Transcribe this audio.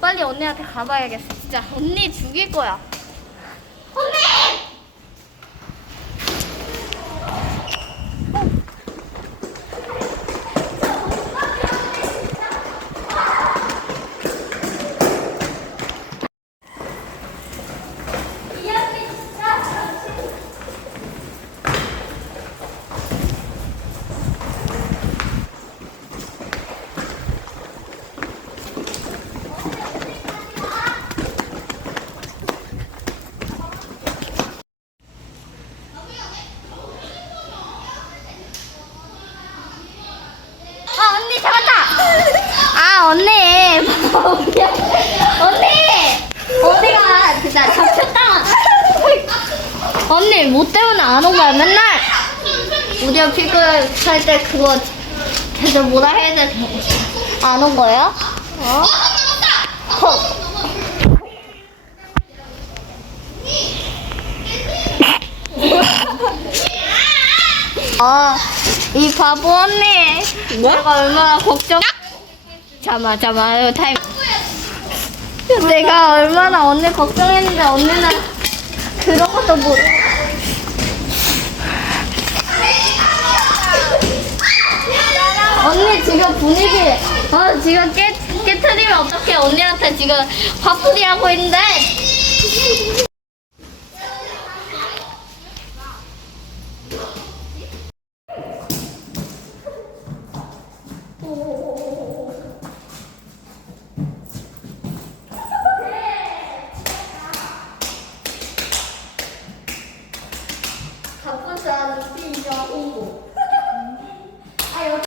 빨리 언니한테 가봐야겠어. 진짜 언니 죽일 거야. 언니! 아 언니 잡았다. 아 언니 언니 어디가 진짜 잡혔다. 언니 뭐 때문에 안 온 거야 맨날. 우리가 피크 할때 그거 제대로 뭐라 해야 돼? 안 온 거예요? 어? 헉. 아, 이 바보 언니. 뭐? 내가 얼마나 걱정. 잠아, 잠아, 타임. 내가 얼마나 언니 걱정했는데 언니는 그런 것도 모르. 언니 지금 분위기, 어 지금 깨 깨트리면 어떡해? 언니한테 지금 화풀이 하고 있는데. 바 saluti